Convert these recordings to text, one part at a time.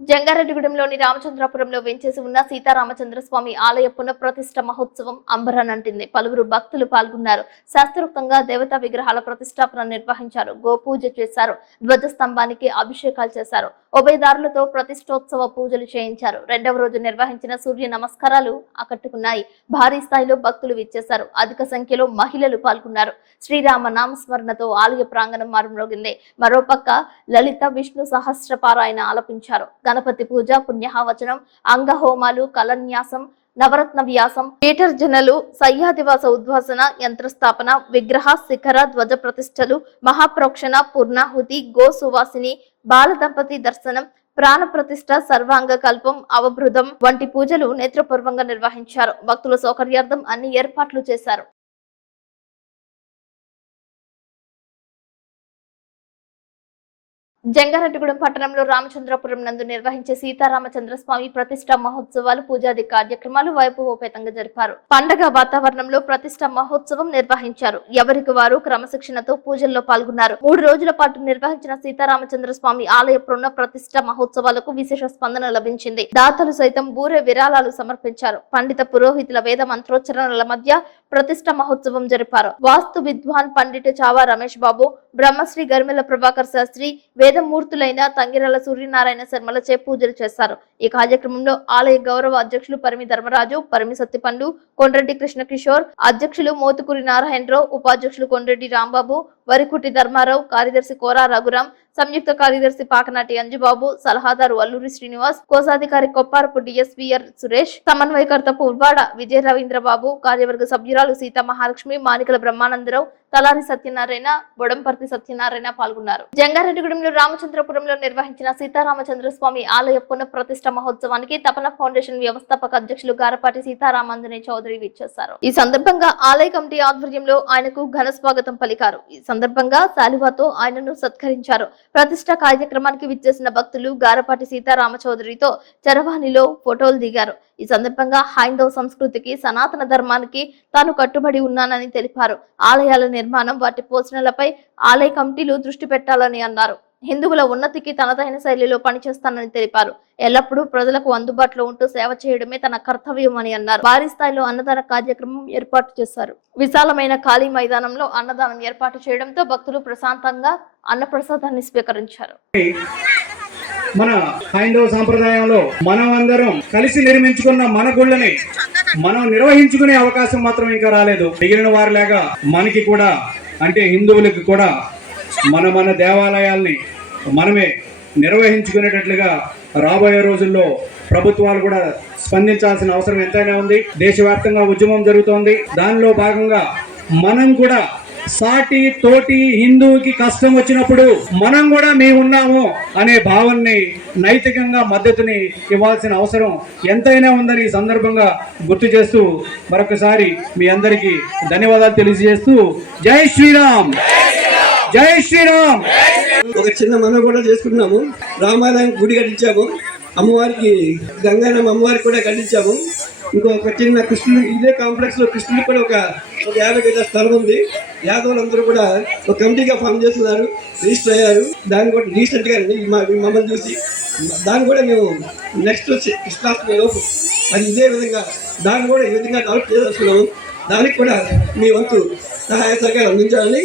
జంగారెడ్డిగూడెంలోని రామచంద్రాపురంలో వెంచేసి ఉన్న సీతారామచంద్ర స్వామి ఆలయ పునఃప్రతిష్ఠ మహోత్సవం అంబరానంటింది. పలువురు భక్తులు పాల్గొన్నారు. శాస్త్రోక్తంగా దేవతా విగ్రహాల ప్రతిష్టాపన నిర్వహించారు. గోపూజ చేశారు. ధ్వజస్తంభానికి అభిషేకాలు చేశారు. ఉభయదారులతో ప్రతిష్టోత్సవ పూజలు చేయించారు. రెండవ రోజు నిర్వహించిన సూర్య నమస్కారాలు ఆకట్టుకున్నాయి. భారీ స్థాయిలో భక్తులు విచ్చేశారు. అధిక సంఖ్యలో మహిళలు పాల్గొన్నారు. శ్రీరామ నామస్మరణతో ఆలయ ప్రాంగణం మారుమ్రోగింది. మరోపక్క లలిత విష్ణు సహస్ర పారాయణ ఆలపించారు. గణపతి పూజ పుణ్యహవచనం అంగహోమాలు కలన్యాసం నవరత్న వ్యాసం పీఠర్జనలు సయ్యాదివాస ఉద్వాసన యంత్రస్థాపన విగ్రహ శిఖర ధ్వజ ప్రతిష్టలు మహాప్రోక్షణ పూర్ణాహుతి గో సువాసిని బాల దంపతి దర్శనం ప్రాణ ప్రతిష్ట సర్వాంగ కల్పం అవబృధం వంటి పూజలు నేత్రపూర్వంగా నిర్వహించారు. భక్తుల సౌకర్యార్థం అన్ని ఏర్పాట్లు చేశారు. జంగారెడ్డిగూడెం పట్టణంలో రామచంద్రపురం నందు నిర్వహించే సీతారామచంద్ర స్వామి ప్రతిష్ట మహోత్సవాలు పూజాది కార్యక్రమాలు వైభవోపేతంగా జరిపారు. పండగ వాతావరణంలో ప్రతిష్ట మహోత్సవం నిర్వహించారు. ఎవరికి వారు క్రమశిక్షణతో పూజల్లో పాల్గొన్నారు. మూడు రోజుల పాటు నిర్వహించిన సీతారామచంద్ర స్వామి ఆలయ పునః ప్రతిష్ట మహోత్సవాలకు విశేష స్పందన లభించింది. దాతలు సైతం బూరె విరాళాలు సమర్పించారు. పండిత పురోహితుల వేద మంత్రోచ్చరణల మధ్య ప్రతిష్ట మహోత్సవం జరిపారు. వాస్తు విద్వాన్ పండిట్ చావా రమేష్ బాబు బ్రహ్మశ్రీ గరిమెల ప్రభాకర్ శాస్త్రి వేదమూర్తులైన తంగిరాల సూర్యనారాయణ శర్మలచే పూజలు చేశారు ఈ కార్యక్రమంలో ఆలయ గౌరవ అధ్యక్షులు పరిమి ధర్మరాజు పరిమి సత్తిపండు కొండ్రెడ్డి కృష్ణ కిషోర్ అధ్యక్షులు మోతుకూరి నారాయణరావు ఉపాధ్యక్షులు కొండ్రెడ్డి రాంబాబు వరికుటి ధర్మారావు కార్యదర్శి కోరా రఘురాం సంయుక్త కార్యదర్శి పాకనాటి అంజుబాబు సలహాదారు అల్లూరి శ్రీనివాస్ కోశాధికారి కొప్పారపు డిఎస్పీఆర్ సురేష్ సమన్వయకర్త పువ్వాడ విజయ రవీంద్రబాబు కార్యవర్గ సభ్యురాలు సీతా మహాలక్ష్మి మానికల బ్రహ్మానందరావు తలారి సత్యనారాయణ బొడంపర్తి సత్యనారాయణ పాల్గొన్నారు. జంగారెడ్డిగూడెంలో రామచంద్రపురంలో నిర్వహించిన సీతారామచంద్ర స్వామి ఆలయ పునఃప్రతిష్ట మహోత్సవానికి తపన ఫౌండేషన్ వ్యవస్థాపక అధ్యక్షులు గారపాటి సీతారామాంజనేయ చౌదరి విచ్చేశారు. ఈ సందర్భంగా ఆలయ కమిటీ ఆధ్వర్యంలో ఆయనకు ఘన స్వాగతం పలికారు. ఈ సందర్భంగా శాలువాతో ఆయనను సత్కరించారు. ప్రతిష్ట కార్యక్రమానికి విచ్చేసిన భక్తులు గారపాటి సీతారామ చౌదరితో చరవాణిలో ఫోటోలు దిగారు. ఈ సందర్భంగా హైందవ సంస్కృతికి సనాతన ధర్మానికి తాను కట్టుబడి ఉన్నానని తెలిపారు. ఆలయాల నిర్మాణం వాటి పోషణలపై ఆలయ కమిటీలు దృష్టి పెట్టాలని అన్నారు. హిందువుల ఉన్నతికి తనదైన శైలిలో పనిచేస్తానని తెలిపారు. ఎల్లప్పుడూ ప్రజలకు అందుబాటులో ఉంటూ సేవ చేయడమే తన కర్తవ్యం అని అన్నారు. భారీ స్థాయిలో అన్నదాన కార్యక్రమం ఏర్పాటు చేశారు. విశాలమైన ఖాళీ మైదానంలో అన్నదానం ఏర్పాటు చేయడంతో భక్తులు ప్రశాంతంగా అన్నప్రసాదాన్ని స్వీకరించారు. మన హైందవ సాంప్రదాయంలో మనం అందరం కలిసి నిర్మించుకున్న మన గుళ్ళని మనం నిర్వహించుకునే అవకాశం మాత్రం ఇంకా రాలేదు. మిగిలిన వారిలాగా మనకి కూడా అంటే హిందువులకి కూడా మన మన దేవాలయాల్ని మనమే నిర్వహించుకునేటట్లుగా రాబోయే రోజుల్లో ప్రభుత్వాలు కూడా స్పందించాల్సిన అవసరం ఎంతైనా ఉంది. దేశవ్యాప్తంగా ఉద్యమం జరుగుతోంది. దానిలో భాగంగా మనం కూడా సాటి తోటి హిందువుకి కష్టం వచ్చినప్పుడు మనం కూడా మేమున్నాము అనే భావాన్ని నైతికంగా మద్దతుని ఇవ్వాల్సిన అవసరం ఎంతైనా ఉందని ఈ సందర్భంగా గుర్తు చేస్తూ మరొకసారి మీ అందరికీ ధన్యవాదాలు తెలియజేస్తూ జై శ్రీరామ్! జై శ్రీరామ్! ఒక చిన్న మనం కూడా చేసుకున్నాము రామాలయం గుడి కట్టించాము. అమ్మవారికి గంగానమ్మ అమ్మవారికి కూడా కట్టించాము. ఇంకొక చిన్న కృష్ణుడు ఇదే కాంప్లెక్స్లో కృష్ణుడు కూడా ఒక ఒక యాభై గజ స్థలం ఉంది. యాదవులందరూ కూడా ఒక కమిటీగా ఫామ్ చేస్తున్నారు రిజిస్టర్ అయ్యారు. దాన్ని కూడా రీసెంట్గా మమ్మల్ని చూసి దాన్ని కూడా మేము నెక్స్ట్ వచ్చి కృష్ణాష్టమి లోపు అది ఇదే విధంగా దాన్ని కూడా ఈ విధంగా డెవలప్ చేస్తున్నాము దానికి కూడా మీ వంతు సహాయ సహకారం అందించాలని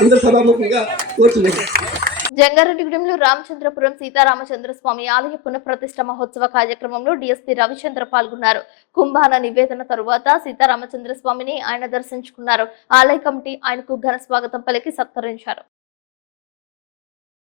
అందరు సభాముఖంగా కోరుతున్నాం జంగారెడ్డిగూడెంలో రామచంద్రపురం సీతారామచంద్ర స్వామి ఆలయ పునఃప్రతిష్ట మహోత్సవ కార్యక్రమంలో డిఎస్పీ రవిచంద్ర పాల్గొన్నారు. కుంభాన నివేదన తరువాత సీతారామచంద్ర స్వామిని ఆయన దర్శించుకున్నారు. ఆలయ కమిటీ ఆయనకు ఘన స్వాగతం పలికి సత్కరించారు.